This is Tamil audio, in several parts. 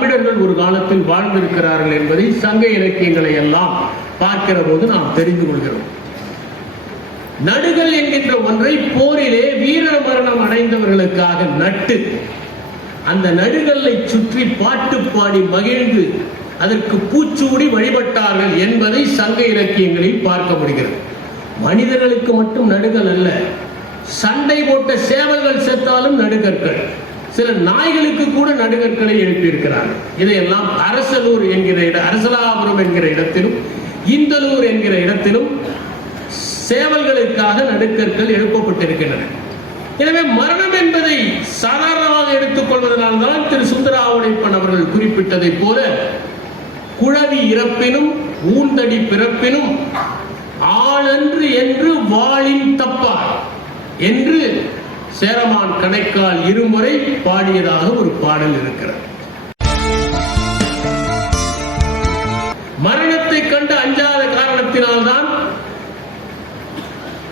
தமிழர்கள் ஒரு காலத்தில் வாழ்ந்திருக்கிறார்கள் என்பதை சங்க இலக்கியங்களை எல்லாம் பார்க்கிற போது நாம் தெரிந்து கொள்கிறோம். நடுகள் என்கின்ற ஒன்றை போரிலே வீர மரணம் அடைந்தவர்களுக்காக நட்டு அந்த நடுகல்லை சுற்றி பாட்டு பாடி மகிழ்ந்து அதற்கு பூச்சூடி வழிபட்டார்கள் என்பதை சங்க இலக்கியங்களில் பார்க்க முடிகிறது. மனிதர்களுக்கு மட்டும் நடுகள் அல்ல சண்டை போட்ட சேவல்கள் செத்தாலும் நடுகற்கள் சில நாய்களுக்கு கூட நடுகற்களை எழுப்பியிருக்கிறார்கள் இதையெல்லாம் அரசலூர் என்கிற இட அரசலாபுரம் என்கிற இடத்திலும் இந்தலூர் என்கிற இடத்திலும் சேவல்களுக்காக நடுக்கற்கள் எழுப்பப்பட்டிருக்கின்றன. எனவே மரணம் என்பதை சாதாரணமாக எடுத்துக்கொள்வதனால்தான் திரு சுந்தராவுடைப்பன் அவர்கள் குறிப்பிட்டதைப் போல குழவி இறப்பினும் ஊந்தடி பிறப்பினும் ஆளன்று என்று வாளின் தப்பார் என்று சேரமான் கணைக்கால் இருமுறை பாடியதாக ஒரு பாடல் இருக்கிறது. மரணத்தை கண்டு அஞ்சாத காரணத்தினால்தான்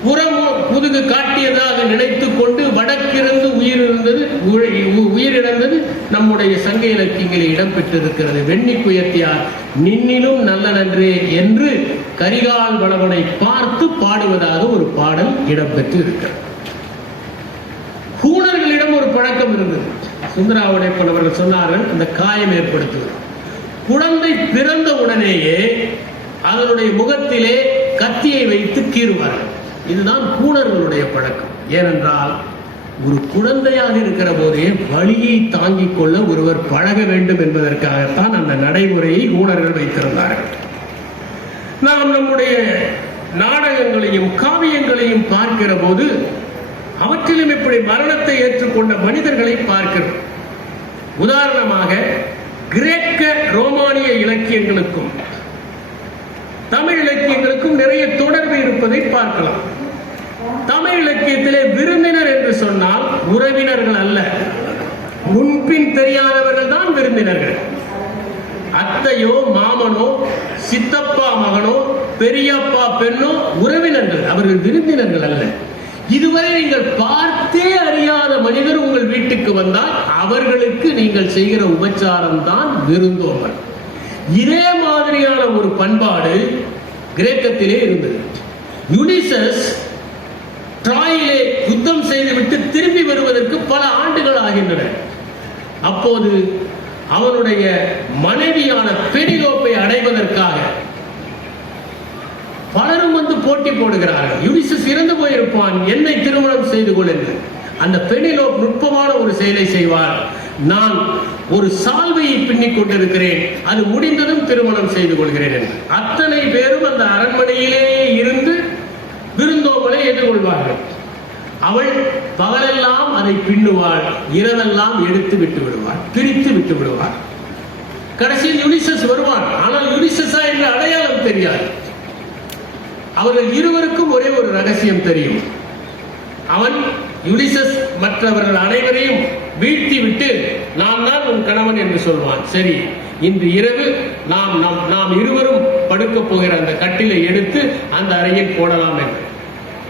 புறம் முதுகு காட்டியதாக நினைத்துக் கொண்டு வடக்கிருந்து உயிரிழந்தது உயிரிழந்தது நம்முடைய சங்க இலக்கியங்களில் இடம்பெற்றிருக்கிறது. வெண்ணி குயத்தியார் நின்னிலும் நல்ல நன்றே என்று கரிகால் வளவனை பார்த்து பாடுவதாக ஒரு பாடல் இடம்பெற்று இருக்கிறது கூணர்களிடம் இருந்தது. அவர்கள் சொன்னார்கள் அந்த காயம் ஏற்படுத்துவது. குழந்தை பிறந்த உடனேயே அதனுடைய முகத்திலே கத்தியை வைத்து கீறுவார்கள். இதுதான் கூணர்களுடைய பழக்கம். ஏனென்றால் ஒரு குழந்தையாக இருக்கிற போதே வழியை தாங்கிக் கொள்ள ஒருவர் பழக வேண்டும் என்பதற்காகத்தான் அந்த நடைமுறையை ஊனர்கள் வைத்திருந்தார்கள். நாம் நம்முடைய நாடகங்களையும் காவியங்களையும் பார்க்கிற போது அவற்றிலும் இப்படி மரணத்தை ஏற்றுக்கொண்ட மனிதர்களை பார்க்கிறோம். உதாரணமாக கிரேக்க ரோமானிய இலக்கியங்களுக்கும் தமிழ் இலக்கியங்களுக்கும் நிறைய தொடர்பு இருப்பதை பார்க்கலாம். தமிழ் இலக்கியத்திலே விருந்தினர் என்று சொன்னால் உறவினர்கள் அல்ல. முன்பின் தெரியாதவர்கள் தான் விருந்தினர்கள். அத்தையோ மாமனோ சித்தப்பா மகனோ பெரியப்பா பெண்ணோ உறவினர்கள். அவர்கள் விருந்தினர்கள் அல்ல. இதுவரை நீங்கள் பார்த்தே அறியாத மனிதர் உங்கள் வீட்டுக்கு வந்தால் அவர்களுக்கு நீங்கள் செய்கிற உபச்சாரம் தான் விருந்தோம்பல். இதே மாதிரியான ஒரு பண்பாடு கிரேக்கத்திலே இருந்தது. யுனிசஸ் ட்ராயிலே யுத்தம் செய்துவிட்டு திரும்பி வருவதற்கு பல ஆண்டுகள் ஆகின்றன. அப்போது அவனுடைய மனைவியான பெனிலோப்பை அடைவதற்காக பலரும் வந்து போட்டி போடுகிறார்கள். யுனிசஸ் இறந்து போயிருப்பான். என்னை திருமணம் செய்து கொள் என்று அந்த பெண்ணிலோ நுட்பமான ஒரு செயலை செய்வார். நான் ஒரு சால்வையை பின்னிக் கொண்டிருக்கிறேன். அது முடிந்ததும் திருமணம் செய்து கொள்கிறேன் என்று. அத்தனை பேரும் அந்த அரண்மனையிலேயே இருந்து விருந்தோம்பலை எதிர்கொள்வார்கள். அவள் பகலெல்லாம் அதை பின்னுவாள். இரவெல்லாம் எடுத்து விட்டு விடுவாள். பிரித்து விட்டு விடுவாள். கடைசியில் யுனிசஸ் வருவான். ஆனால் யுனிசஸா என்று அடையாளம் தெரியாது. அவர்கள் இருவருக்கும் ஒரே ஒரு ரகசியம் தெரியும். அவன் யுலிசஸ் மற்றவர்கள் அனைவரையும் வீழ்த்தி விட்டு நான் தான் உன் கணவன் என்று சொல்வான். சரி இன்று இரவு நாம் நாம் நாம் இருவரும் படுக்க போகிற அந்த கட்டிலை எடுத்து அந்த அறையில் போடலாம் என்று.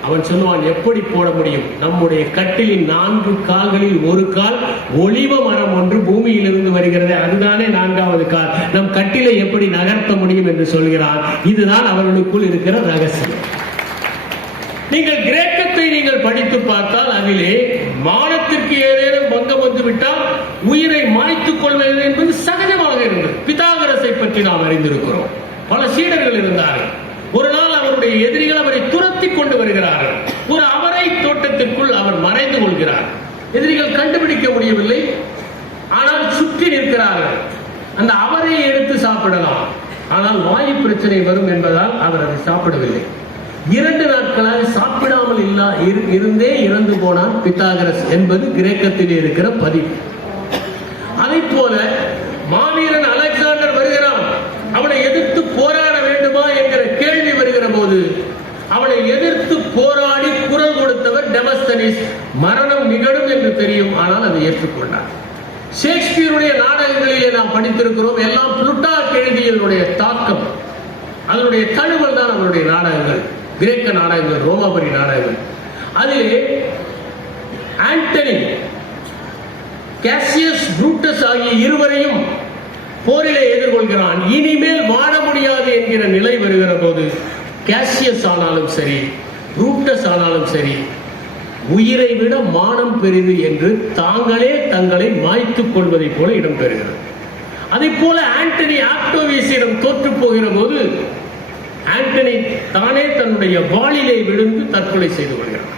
அவன் சொல்லுவான் எப்படி போட முடியும்? நம்முடைய கட்டிலின் நான்கு கால்களில் ஒரு கால் ஒளிவ மரம் ஒன்று பூமியிலிருந்து வருகிறது. அதுதானே நான்காவது கால். நம் கட்டிலை எப்படி நகர்த்த முடியும் என்று சொல்கிறான். இதுதான் அவர்களுக்குள் இருக்கிற ரகசியம். நீங்கள் கிரேக்கத்தை நீங்கள் படித்து பார்த்தால் அதிலே மானத்திற்கு ஏதேனும் பங்கம் வந்து விட்டால் உயிரை மாய்த்துக் கொள்வது என்பது சகஜமாக இருந்தது. பிதாகரசை பற்றி நாம் அறிந்திருக்கிறோம். பல சீடர்கள் இருந்தார்கள். ஒரு நாள் அவருடைய எதிரிகள் அவரை வருகிறார்கள் ஒரு அவரை தோட்டத்திற்குள் அவர் மறைந்து கொள்கிறார். எதிரிகள் கண்டுபிடிக்க முடியவில்லை. ஆனால் சுற்றி நிற்கிறார்கள். அந்த அவரை எடுத்து சாப்பிடலாம். ஆனால் வாயு பிரச்சனை வரும் என்பதால் அவர் அதை சாப்பிடவில்லை. இரண்டு நாட்களாக சாப்பிடாமல் இல்லா இருந்தே இறந்து போனான் பித்தாகரஸ் என்பது கிரேக்கத்தில் இருக்கிற பதிவு. அதை போல மாவீரன் அலெக்சாண்டர் வருகிறான் அவனை எதிர்த்து போராட வேண்டுமா என்கிற கேள்வி வருகிற போது அவனை எதிர்த்து போராடி குரல் கொடுத்தவர் டெமஸ்தனிஸ் மரணம் நிகழும் என்று தெரியும் ஆனால் அதை ஏற்றுக்கொண்டார். ஷேக்ஸ்பியருடைய நாடகங்களிலே நாம் படித்திருக்கிறோம் எல்லாம் புளுட்டாக் எழுதியதனுடைய தாக்கம் அதனுடைய தழுவல் தான் அவருடைய நாடகங்கள் கிரேக்க நாடகங்கள் ரோமாபுரி நாடகங்கள். அதில் ஆண்டனி கேசியஸ் புரூட்டஸ் ஆகிய இருவரையும் போரிலே எதிர்கொள்கிறான். இனிமேல் வாழ முடியாது என்கிற நிலை வருகிற போது கேசியஸ் ஆனாலும் சரி புரூட்டஸ் ஆனாலும் சரி உயிரை விட மானம் பெரிது என்று தாங்களே தங்களை மாய்த்துக் கொள்வதைப் போல இடம்பெறுகிறது அதை போல ஆண்டனி ஆக்டோவியஸிடம் தோற்று போகிற போது ஆண்டனி தானே தன்னுடைய வாளிலே விழுந்து தற்கொலை செய்து கொள்கிறார்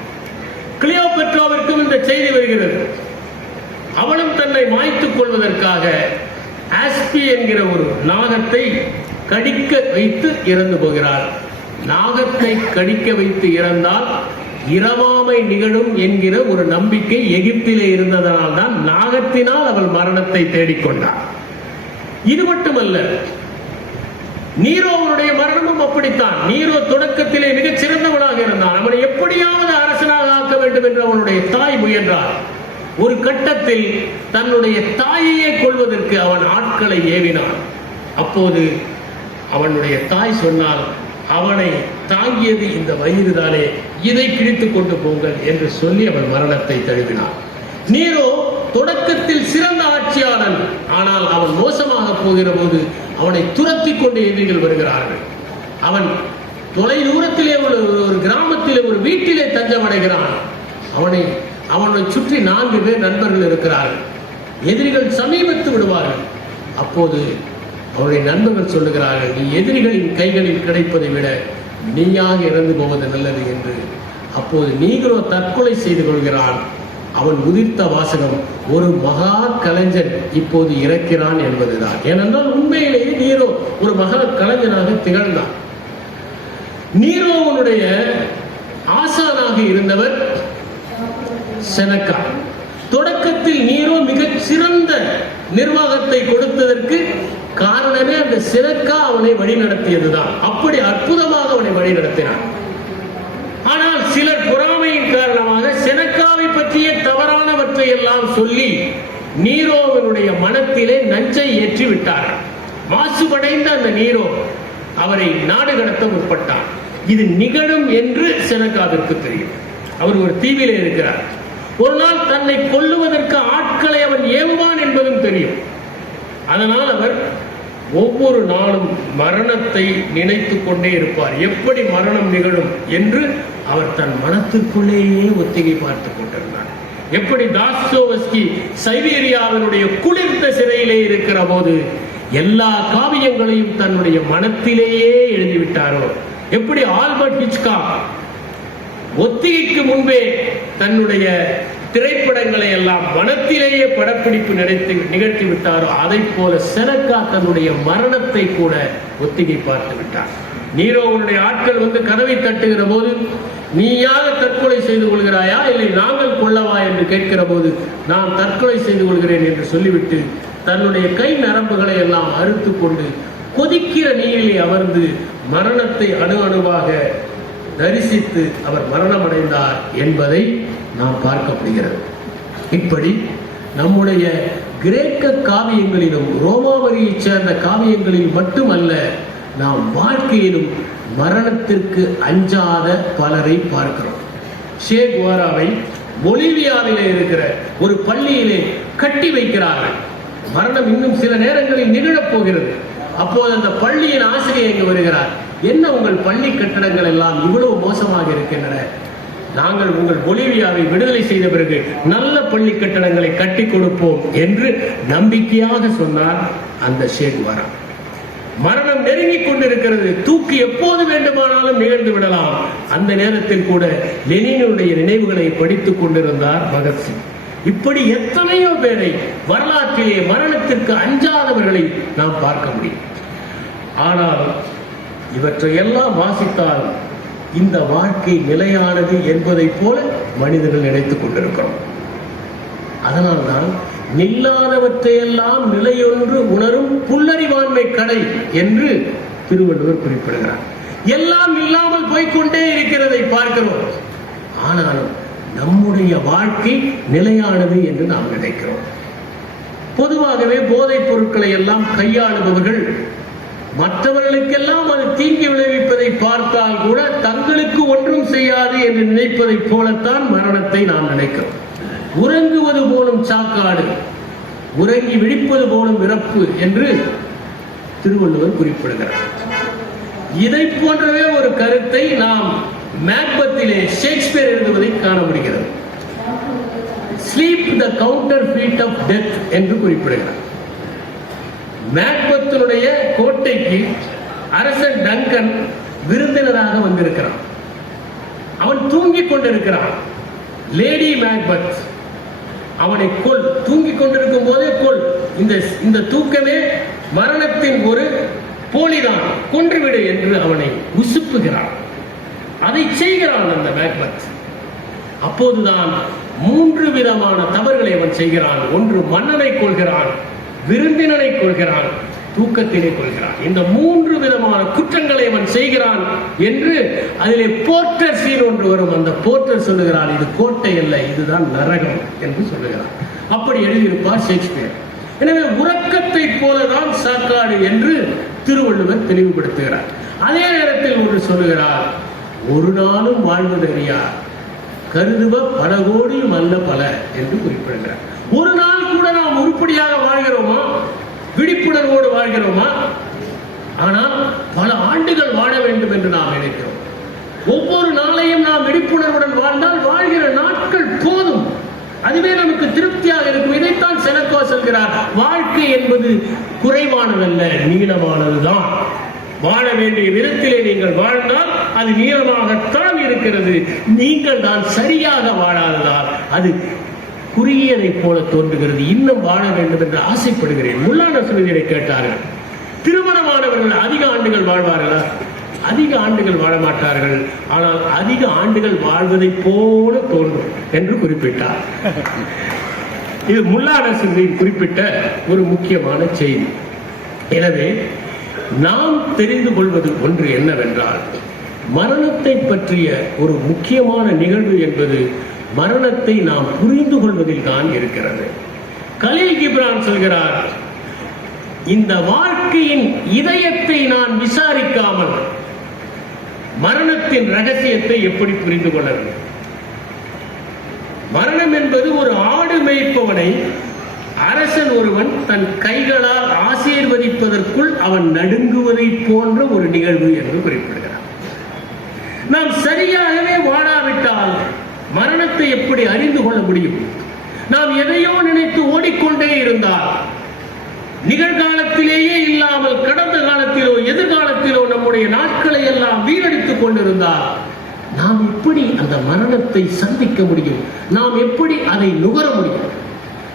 கிளியோபெட்ராவிற்கும் இந்த செய்தி வருகிறது. அவளும் தன்னை மாய்த்துக் கொள்வதற்காக ஆஸ்பி என்கிற ஒரு நாகத்தை கடிக்க வைத்து இறந்து போகிறார். நாகத்தை கடிக்க வைத்து இறந்தால் இரவாமை நிகழும் என்கிற ஒரு நம்பிக்கை எகிப்திலே இருந்ததனால் தான் நாகத்தினால் அவள் மரணத்தை தேடிக்கொண்டாள். இது மட்டுமல்ல நீரோவனுடைய மரணமும் அப்படித்தான். நீரோ தொடக்கத்திலே மிகச் சிறந்தவனாக இருந்தான். அவனை எப்படியாவது அரசனாக ஆக்க வேண்டும் என்று அவனுடைய தாய் முயன்றார் ஒரு கட்டத்தில் தன்னுடைய தாயையே கொள்வதற்கு அவன் ஆட்களை ஏவினான். அப்போது அவனுடைய தாய் சொன்னால் அவனை தாங்கியது இந்த வயிறு தானே. இதை பிடித்து கொண்டு போங்கள் என்று சொல்லி அவன் மரணத்தை தழுவினான். நீரோ தொடக்கத்தில் சிறந்த ஆட்சியாளன். ஆனால் அவன் மோசமாக போகிற போது அவனை துரத்தி கொண்டு எதிரிகள் வருகிறார்கள். அவன் தொலை தூரத்திலே உள்ள ஒரு- ஒரு கிராமத்திலே ஒரு வீட்டிலே தஞ்சமடைகிறான். அவனை அவனை சுற்றி நான்கு பேர் நண்பர்கள் இருக்கிறார்கள். எதிரிகள் சமீபத்து விடுவார்கள். அப்போது அவருடைய நண்பர்கள் சொல்லுகிறார்கள் நீ எதிரிகளின் கைகளில் கிடைப்பதை விட நீயாக இறந்து போவது நல்லது என்று அப்போது நீகரோ தற்கொலை செய்து கொள்கிறான். அவன் உதிர்த்த வாசகம் ஒரு மகா கலைஞன் இப்போது இறக்கிறான் என்பதுதான். ஏனென்றால் உண்மையிலேயே நீரோ ஒரு மகா கலைஞனாக திகழ்ந்தான். நீரோவனுடைய ஆசானாக இருந்தவர் செனக்கா. தொடக்கத்தில் நீரோ மிகச் சிறந்த நிர்வாகத்தை கொடுத்ததற்கு காரணமே அந்த சிறக்கா அவனை வழிநடத்தியதுதான். அப்படி அற்புதமாக அவனை வழிநடத்தினான். ஆனால் சிலர் பொறாமையின் காரணமாக செனக்காவை பற்றிய தவறானவற்றை எல்லாம் சொல்லி நீரோவனுடைய மனத்திலே நஞ்சை ஏற்றி விட்டார் மாசுபடைந்த அந்த நீரோ அவரை நாடு கடத்த முற்பட்டார் இது நிகழும் என்று செனக்காவிற்கு தெரியும். அவர் ஒரு தீவிலே இருக்கிறார். ஒரு நாள் தன்னை கொல்லுவதற்கு ஆட்களை அவன் ஏவுவான் என்பதும் தெரியும். அதனால் அவர் ஒவ்வொரு நாளும் மரணத்தை நினைத்து கொண்டே இருப்பார். எப்படி மரணம் நிகழும் என்று அவர் தன் மனத்திற்குள்ளேயே ஒத்திகை பார்த்துக் கொண்டிருந்தார். எப்படி தாஸ்தோவஸ்கி சைபீரியாவினுடைய குளிர்ந்த சிறையிலே இருக்கிற போது எல்லா காவியங்களையும் தன்னுடைய மனத்திலேயே எழுதிவிட்டாரோ? எப்படி ஆல்பர்ட் ஹிச்காக் ஒத்திகைக்கு முன்பே தன்னுடைய திரைப்படங்களை எல்லாம் மனத்திலேயே படப்பிடிப்பு நினைத்து நிகழ்த்தி விட்டாரோ அதை போல செனக்கா தன்னுடைய மரணத்தை கூட ஒத்திகை பார்த்து விட்டார். நீரோவனுடைய ஆட்கள் வந்து கதவை தட்டுகிற போது நீயாக தற்கொலை செய்து கொள்கிறாயா இல்லை நாங்கள் கொள்ளவா என்று கேட்கிற போது நான் தற்கொலை செய்து கொள்கிறேன் என்று சொல்லிவிட்டு தன்னுடைய கை நரம்புகளை எல்லாம் அறுத்து கொண்டு கொதிக்கிற நீரிலே அமர்ந்து மரணத்தை அணு அணுவாக தரிசித்து அவர் மரணமடைந்தார் என்பதை நாம் பார்க்கப்படுகிறது. இப்படி நம்முடைய கிரேக்க காவியங்களிலும் ரோமாவரியைச் சேர்ந்த காவியங்களில் மட்டுமல்ல நாம் வாழ்க்கையிலும் மரணத்திற்கு அஞ்சாத பலரை பார்க்கிறோம். ஷே குவாராவை பொலிவியாவிலே இருக்கிற ஒரு பள்ளியிலே கட்டி வைக்கிறார்கள். மரணம் இன்னும் சில நேரங்களில் நிகழப் போகிறது. அப்போது அந்த பள்ளியின் ஆசிரியர் இங்கு வருகிறார்? என்ன உங்கள் பள்ளி கட்டடங்கள் எல்லாம் இவ்வளவு மோசமாக இருக்கின்றன? நாங்கள் உங்கள் பொலிவியாவை விடுதலை செய்த பிறகு நல்ல பள்ளி கட்டடங்களை கட்டி கொடுப்போம் என்று நம்பிக்கையாக சொன்னார் அந்த ஷேக் வரா. மரணம் நெருங்கிக் கொண்டிருக்கிறது. தூக்கு எப்போது வேண்டுமானாலும் நிகழ்ந்து விடலாம். அந்த நேரத்தில் கூட லெனினுடைய நினைவுகளை படித்துக் கொண்டிருந்தார் பகத்சிங் இப்படி எத்தனையோ பேரை வரலாற்றிலே மரணத்திற்கு அஞ்சாதவர்களை நாம் பார்க்க முடியும். ஆனால் இவற்றையெல்லாம் வாசித்தால் இந்த வாழ்க்கை நிலையானது என்பதைப் போல மனிதர்கள் நினைத்துக் கொண்டிருக்கிறோம். அதனால்தான் நில்லாதவற்றையெல்லாம் நிலையொன்று உணரும் புல்லறிவாண்மை கடை என்று திருவள்ளுவர் குறிப்பிடுகிறார். எல்லாம் இல்லாமல் போய்க்கொண்டே இருக்கிறதை பார்க்கிறோம். ஆனாலும் நம்முடைய வாழ்க்கை நிலையானது என்று நாம் நினைக்கிறோம். பொதுவாகவே போதைப் பொருட்களை எல்லாம் கையாளுபவர்கள் மற்றவர்களுக்கெல்லாம் அது தீங்கி விளைவிப்பதை பார்த்தால் கூட தங்களுக்கு ஒன்றும் செய்யாது என்று நினைப்பதைப் போலத்தான் மரணத்தை நாம் நினைக்கிறோம். உறங்குவது போலும் சாக்காடு உறங்கி விழிப்பது போலும் இறப்பு என்று திருவள்ளுவர் குறிப்பிடுகிறார். இதை போன்றவே ஒரு கருத்தை நாம் மேக்பத்திலே ஷேக்ஸ்பியர் எழுதுவதை காண முடிகிறது. Sleep the counterfeit of death என்று குறிப்பிடுகிறார். மேக்பத்தினுடைய கோட்டைக்கு அரசன் டங்கன் விருந்தினராக வந்திருக்கிறான். அவன் தூங்கிக் கொண்டிருக்கிறான். லேடி மேக்பத் அவனை கொல். தூங்கிக் கொண்டிருக்கும் போதே கொல். இந்த இந்த தூக்கமே மரணத்தின் ஒரு போலிதான். கொன்றுவிடு என்று அவனை உசுப்புகிறான். அதை செய்கிறான் அந்த மேக்பத். அப்போதுதான் மூன்று விதமான தவறுகளை அவன் செய்கிறான். ஒன்று மன்னனை கொள்கிறான் விருந்தினனை கொள்கிறான் தூக்கத்திலே கொள்கிறான். இந்த மூன்று விதமான குற்றங்களை அவன் செய்கிறான் என்று அதிலே போர்ட்டர் சீன் ஒன்று வரும். அந்த போர்ட்டர் சொல்லுகிறான் இது கோட்டை அல்ல இதுதான் நரகம் என்று சொல்லுகிறான். அப்படி எழுதியிருப்பார் ஷேக்ஸ்பியர். எனவே உறக்கத்தை போலதான் சாக்காடு என்று திருவள்ளுவர் தெளிவுபடுத்துகிறார். அதே நேரத்தில் ஒன்று சொல்லுகிறார் ஒரு நாளும் வாழ்வதறியார் கருதுவ பல கோடியும் அல்ல பல என்று குறிப்பிடுகிறார். ஒரு நாள் கூட நாம் உருப்படியாக வாழ்கிறோமா? விழிப்புணர்வோடு வாழ்கிறோமா? ஆனால் பல ஆண்டுகள் வாழ வேண்டும் என்று நாம் நினைக்கிறோம். ஒவ்வொரு நாளையும் நாம் விழிப்புணர்வுடன் வாழ்ந்தால் வாழ்கிற நாட்கள் போதும். அதுவே நமக்கு திருப்தியாக இருக்கும். இதைத்தான் செனக்கோ சொல்கிறார். வாழ்க்கை என்பது குறைவானதல்ல நீளமானதுதான். வாழ வேண்டிய விதத்திலே நீங்கள் வாழ்ந்தால் அது நீளமாகத்தான் இருக்கிறது. நீங்கள் தான் சரியாக வாழாததால் அது குறுகியதைப் போல தோன்றுகிறது. இன்னும் வாழ வேண்டும் என்று ஆசைப்படுகிறேன். முல்லா சுருதியை கேட்டார்கள். திருமணமானவர்கள் அதிக ஆண்டுகள் வாழ்வார்களா? அதிக ஆண்டுகள் வாழ மாட்டார்கள். ஆனால் அதிக ஆண்டுகள் வாழ்வதைப் போல தோன்றும் என்று குறிப்பிட்டார். இது முல்லா சுருதியின் குறிப்பிட்ட ஒரு முக்கியமான செய்தி. எனவே நாம் தெரிந்து கொள்வது ஒன்று என்னவென்றால் மரணத்தை பற்றிய ஒரு முக்கியமான நிகழ்வு என்பது மரணத்தை நாம் புரிந்து கொள்வதில் தான் இருக்கிறது. கலீல் கிப்ரான் சொல்கிறார் இந்த வாழ்க்கையின் இதயத்தை நான் விசாரிக்காமல் மரணத்தின் ரகசியத்தை எப்படி புரிந்து கொள்ள மரணம் என்பது ஒரு ஆடு மேய்ப்பவனை அரசன் ஒருவன் தன் கைகளால் ஆசீர்வதிப்பதற்குள் அவன் நடுங்குவதை போன்ற ஒரு நிகழ்வு என்று குறிப்பிடுகிறார். நாம் சரியாக மரணத்தை எப்படி அறிந்து கொள்ள முடியும்? நாம் எதையோ நினைத்து ஓடிக்கொண்டே இருந்தால் நிகழ்காலத்திலேயே இல்லாமல் கடந்த காலத்திலோ எதிர்காலத்திலோ நம்முடைய நாட்களை எல்லாம் வீணடித்துக் கொண்டிருந்தால் நாம் எப்படி அந்த மரணத்தை சந்திக்க முடியும்? நாம் எப்படி அதை நுகர முடியும்?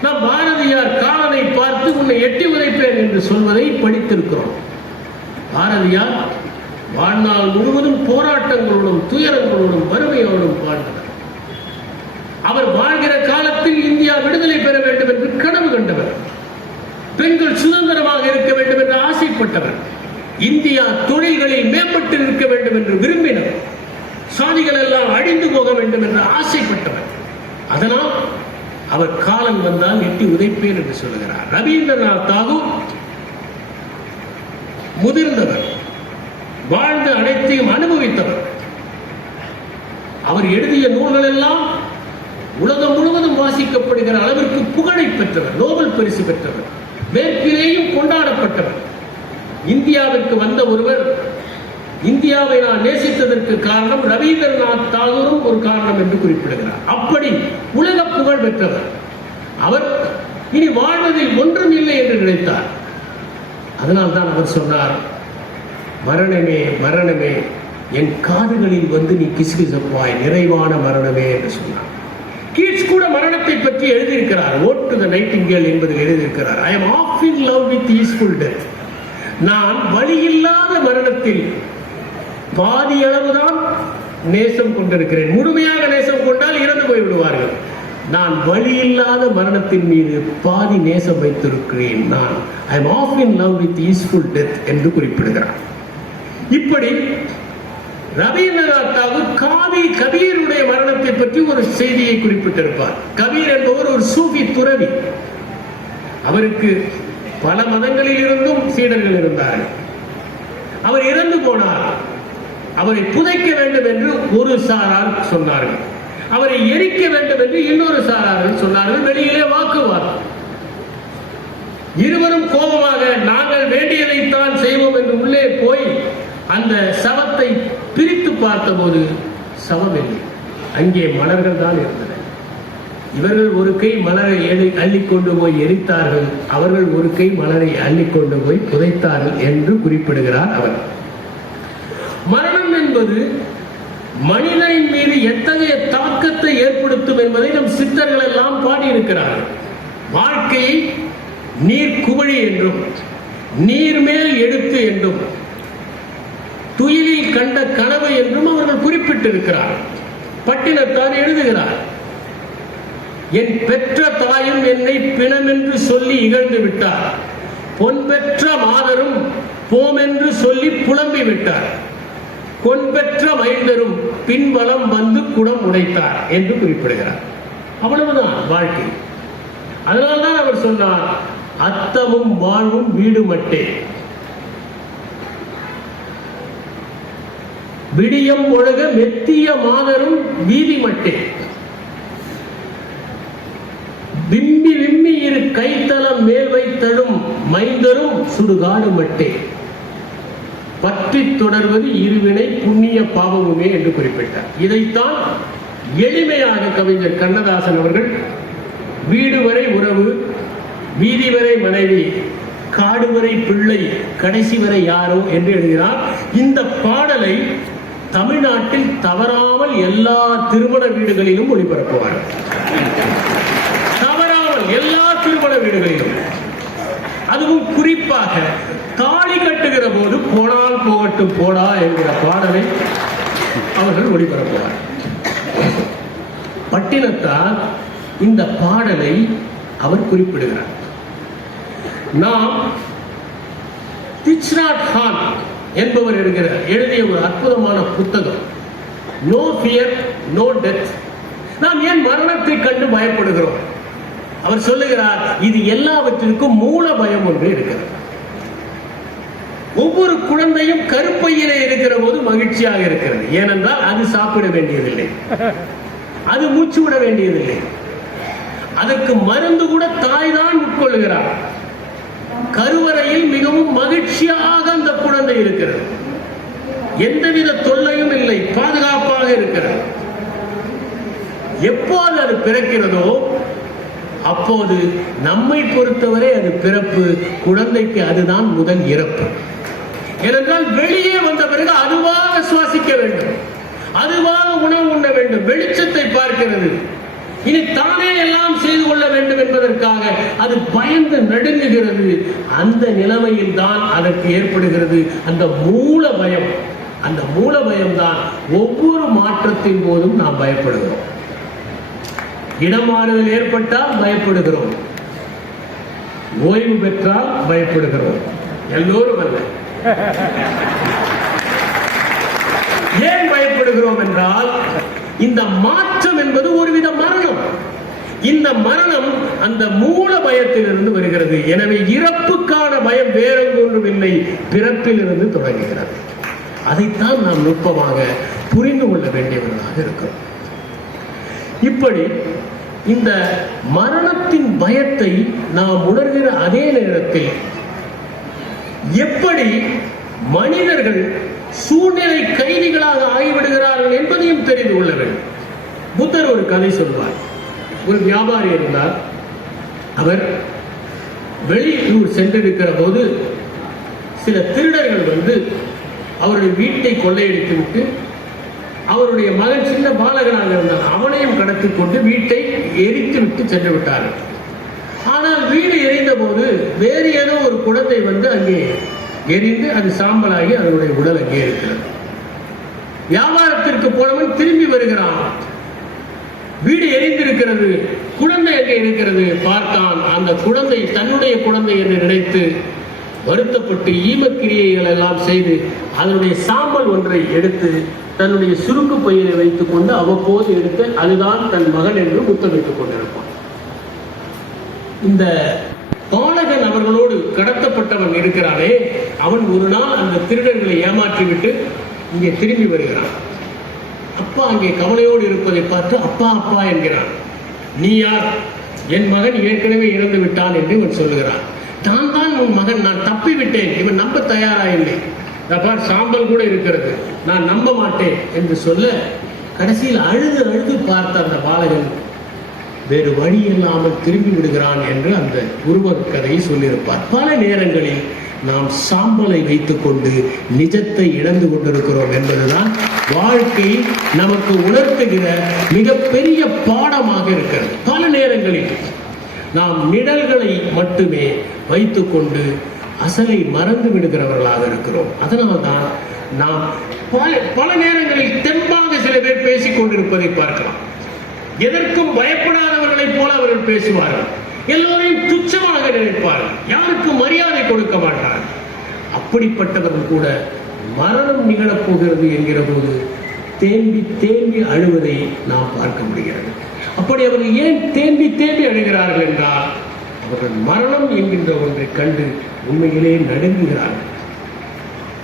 நாம் பாரதியார் காலனை பார்த்து உன்னை எட்டி உதைப்பேன் என்று சொல்வதை படித்திருக்கிறோம். பாரதியார் வாழ்நாள் முழுவதும் போராட்டங்களோடும் துயரங்களோடும் வறுமையோடும் வாழ்ந்தார். அவர் வாழ்கிற காலத்தில் இந்தியா விடுதலை பெற வேண்டும் என்று கனவு கண்டவர். பெண்கள் சுதந்திரமாக இருக்க வேண்டும் என்று ஆசைப்பட்டவர். இந்தியா தொழில்களில் மேம்பட்டு இருக்க வேண்டும் என்று விரும்பினர் சாதிகள் எல்லாம் அழிந்து போக வேண்டும் என்று ஆசைப்பட்டவர். அதனால் அவர் காலம் வந்தால் எட்டி உதைப்பேன் என்று சொல்லுகிறார். ரவீந்திரநாத் தாகூர் முதிர்ந்தவர். வாழ்ந்த அனைத்தையும் அனுபவித்தவர். அவர் எழுதிய நூல்கள் எல்லாம் உலகம் முழுவதும் வாசிக்கப்படுகிற அளவிற்கு புகழை பெற்றவர் நோபல் பரிசு பெற்றவர் மேற்கிலேயும் கொண்டாடப்பட்டவர். இந்தியாவிற்கு வந்த ஒருவர் இந்தியாவை நான் நேசித்ததற்கு காரணம் ரவீந்திரநாத் தாகூரும் ஒரு காரணம் என்று குறிப்பிடுகிறார். அப்படி உலக புகழ் பெற்றவர். அவர் இனி வாழ்வதில் ஒன்றும் இல்லை என்று நினைத்தார். அதனால் தான் அவர் சொன்னார் மரணமே மரணமே என் காதுகளில் வந்து நீ கிசுகிசப்பாய் நிறைவான மரணமே என்று சொன்னார். மரணத்தை பற்றி எழுதியிருக்கிறார். ஓட் டு த நைட்டிங்கேல் என்பதில் எழுதியிருக்கிறார். I am half in love with easeful death நான் வழியில்லாத மரணத்தில் பாதி அளவுதான் நேசம் கொண்டிருக்கிறேன். முழுமையாக நேசம் கொண்டால் இறந்து போய் விடுவார்கள். நான் இல்லாத மரணத்தின் மீது பாதி நேசம் வைத்திருக்கிறேன். நான் I am half in love with easeful death என்று குறிப்பிடுகிறார். இப்படி ரவீந்திரநாத் தாகூர் காவி கபீர் பற்றி ஒரு செய்தியை குறிப்பிட்டிருப்பார். கபீர் என்பவர் ஒரு சூஃபி துறவி. அவருக்கு பல மதங்களில் இருந்தும் சீடர்கள் இருந்தார்கள். அவர் இறந்து போனார். அவரை புதைக்க வேண்டும் என்று ஒரு சாரார் சொன்னார்கள். அவரை எரிக்க வேண்டும் என்று இன்னொரு சாரார்கள் சொன்னார்கள். வெளியிலே வாக்குவாதம். இருவரும் கோபமாக நாங்கள் வேண்டியதைத்தான் செய்வோம் என்று உள்ளே போய் அந்த சவத்தை பிரித்து பார்த்தபோது சவமில்லை அங்கே மலர்கள் தான் இருந்தன. இவர்கள் ஒரு கை மலரை எலி அள்ளிக்கொண்டு போய் எரித்தார்கள் அவர்கள் ஒரு கை மலரை அள்ளிக்கொண்டு போய் புதைத்தார்கள் என்று குறிப்பிடுகிறார் அவர். மரணம் என்பது மனிதனின் மீது எத்தகைய தாக்கத்தை ஏற்படுத்தும் என்பதை நம் சித்தர்கள் எல்லாம் பாடியிருக்கிறார்கள். வாழ்க்கையை நீர் குவழி என்றும் நீர் மேல் எடுத்து என்றும் துயிலில் கண்ட கனவு என்றும் அவர்கள் குறிப்பிட்டிருக்கிறார்கள். பட்டினத்தார் எழுதுகிறார் என் பெற்ற தாயும் என்னை பிணமென்று சொல்லி இகழ்ந்து விட்டார். பொன் பெற்ற மாதரும் போமென்று சொல்லி புலம்பி விட்டார். பொன் பெற்ற மைந்தரும் பின்பலம் வந்து குடம் உடைத்தார் என்று குறிப்பிடுகிறார். அவ்வளவுதான் வாழ்க்கை. அதனால்தான் அவர் சொன்னார் அத்தமும் வாழ்வும் வீடு மட்டே விடியம் ஒழுக மெத்திய மாதரும் வீதி மட்டே. விம்மி விம்மி இரு கைத்தலம் மேல் வைத்தழும் மைந்தரும் சுடுகாடு மட்டே. பற்றி தொடர்வது இருவினை புண்ணிய பாவமுமே என்று குறிப்பிட்டார். இதைத்தான் எளிமையாக கவிஞர் கண்ணதாசன் அவர்கள் வீடு வரை உறவு வீதி வரை மனைவி காடு வரை பிள்ளை கடைசி வரை யாரோ என்று எழுதினார். இந்த பாடலை தமிழ்நாட்டில் தவறாமல் எல்லா திருமண வீடுகளிலும் ஒளிபரப்புவார். தவறாமல் எல்லா திருமண வீடுகளிலும். அதுவும் குறிப்பாக தாலி கட்டுகிற போது போனால் போகட்டும் போடா என்கிற பாடலை அவர்கள் ஒளிபரப்புவார். பட்டினத்தார் இந்த பாடலை அவர் குறிப்பிடுகிறார். நாம் திச்ராட் ஹான் என்பவர் எழுகிற எழுதிய ஒரு அற்புதமான புத்தகம். நோ ஃபியர் நோ டெத் நாம் ஏன் மரணத்தை கண்டு பயப்படுகிறோம்? அவர் சொல்லுகிறார் இது எல்லாவற்றிற்கும் மூல பயம் ஒன்று இருக்கிறது. ஒவ்வொரு குழந்தையும் கருப்பையிலே இருக்கிற போது மகிழ்ச்சியாக இருக்கிறது. ஏனென்றால் அது சாப்பிட வேண்டியதில்லை. அது மூச்சு விட வேண்டியதில்லை. அதற்கு மருந்து கூட தாய் தான் உட்கொள்கிறார். கருவறையில் மிகவும் மகிழ்ச்சியாக அந்த குழந்தை இருக்கிறது. எந்தவித தொல்லையும் இல்லை பாதுகாப்பாக இருக்கிறது. எப்போது அது பிறக்கிறதோ அப்போது நம்மை பொறுத்தவரை அது பிறப்பு குழந்தைக்கு அதுதான் முதல் இறப்பு. ஏனென்றால் வெளியே வந்த பிறகு அதுவாக சுவாசிக்க வேண்டும். அதுவாக உணவு உண்ண வேண்டும். வெளிச்சத்தை பார்க்கிறது. இனி தானே எல்லாம் செய்து கொள்ள வேண்டும் என்பதற்காக அது பயந்து நடுங்குகிறது. அந்த நிலைமையில் தான் அதற்கு ஏற்படுகிறது அந்த மூல பயம் அந்த மூல பயம் தான் ஒவ்வொரு மாற்றத்தின் போதும் நாம் பயப்படுகிறோம். இடமாறுதல் ஏற்பட்டால் பயப்படுகிறோம். ஓய்வு பெற்றால் பயப்படுகிறோம். எல்லோரும் அல்ல. ஏன் பயப்படுகிறோம் என்றால் இந்த மாற்றம் என்பது ஒருவித மரணம். இந்த மரணம் அந்த மூல பயத்திலிருந்து வருகிறது. எனவே இறப்புக்கான பயம் வேற இல்லை பிறப்பிலிருந்து தொடங்குகிறது. அதைத்தான் நாம் நுட்பமாக புரிந்து கொள்ள வேண்டியவர்களாக இருக்கிறோம். இப்படி இந்த மரணத்தின் பயத்தை நாம் உணர்கிற அதே நேரத்தில் எப்படி மனிதர்கள் சூழ்நிலை கைதிகளாக ஆகிவிடுகிறார்கள் என்பதையும் தெரிந்து கொள்ள வேண்டும். புத்தர் ஒரு கதை சொல்வார். ஒரு வியாபாரி இருந்தார். அவர் வெளியூர் சென்றிருக்கிற போது சில திருடர்கள் வந்து அவருடைய வீட்டை கொள்ளையடித்து விட்டு அவருடைய மகன் சின்ன பாலகனாக இருந்தான். அவனையும் கடத்தி கொண்டு வீட்டை எரித்து விட்டு சென்று விட்டார்கள். ஆனால் வீடு எரிந்த போது வேறு ஏதோ ஒரு குழந்தை வந்து அங்கே எரிந்து அது சாம்பலாகி அதனுடைய உடல் அங்கே இருக்கிறது வியாபாரத்திற்கு போனவன் திரும்பி வருகிறான். வீடு எரிந்திருக்கிறது குழந்தை அங்கே இருக்கிறது பார்த்தான். அந்த குழந்தை தன்னுடைய குழந்தை என்று நினைத்து வருத்தப்பட்டு ஈமக்கிரியைகள் எல்லாம் செய்து அதனுடைய சாம்பல் ஒன்றை எடுத்து தன்னுடைய சுருக்கு பையில வைத்துக் கொண்டு அவ்வப்போது எடுத்து அதுதான் தன் மகன் என்று முத்தமிட்டுக் கொண்டிருப்பான். இந்த அவர்களோடு கடத்தப்பட்டவன் இருக்கிறானே அவன் ஒரு நாள் அந்த திருடர்களை ஏமாற்றிவிட்டு இங்கே திரும்பி வருகிறான். அப்பா அங்கே கவலையோடு இருப்பதை பார்த்து அப்பா அப்பா என்கிறான். நீ யார்? என் மகன் ஏற்கனவே இறந்து விட்டான் என்று இவன் சொல்லுகிறான். தான் தான் உன் மகன் நான் தப்பி விட்டேன் இவன் நம்ப தயாரா இல்லை. பார் சாம்பல் கூட இருக்கிறது. நான் நம்ப மாட்டேன் என்று சொல்ல கடைசியில் அழுது அழுது பார்த்த அந்த பாலகன் வேறு வழி இல்லாமல் திரும்பி விடுகிறான் என்று அந்த குருவர் கதையை சொல்லியிருப்பார். பல நேரங்களில் நாம் சாம்பலை வைத்துக்கொண்டு நிஜத்தை இழந்து கொண்டிருக்கிறோம் என்பதுதான் வாழ்க்கை நமக்கு உணர்த்துகிற மிகப்பெரிய பாடமாக இருக்கிறது. பல நேரங்களில் நாம் நிழல்களை மட்டுமே வைத்துக்கொண்டு அசலை மறந்து விடுகிறவர்களாக இருக்கிறோம். அதனால்தான் நாம் பல பல நேரங்களில் தெம்பாக சில பேர் பேசிக் கொண்டிருப்பதை பார்க்கலாம். எதற்கும் பயப்படாதவர்களைப் போல அவர்கள் பேசுவார்கள். எல்லோரையும் துச்சமாக நினைப்பார்கள். யாருக்கும் மரியாதை கொடுக்க மாட்டார்கள். அப்படிப்பட்டவர்கள் கூட மரணம் நிகழப் போகிறது என்கிற போது தேம்பி தேம்பி அழுவதை நாம் பார்க்க முடிகிறது. அப்படி அவர்கள் ஏன் தேம்பி தேம்பி அழுகிறார்கள் என்றால் அவர்கள் மரணம் என்கின்ற ஒன்றை கண்டு உண்மையிலே நடுங்குகிறார்கள்.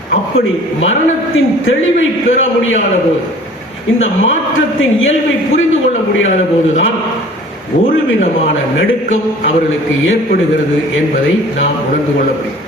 அப்படி மரணத்தின் தெளிவை பெற முடியாத போது இந்த மாற்றத்தின் இயல்பை புரிந்து முடியாத போதுதான் ஒரு விதமான நடுக்கம் அவர்களுக்கு ஏற்படுகிறது என்பதை நாம் உணர்ந்து கொள்ள முடியும்.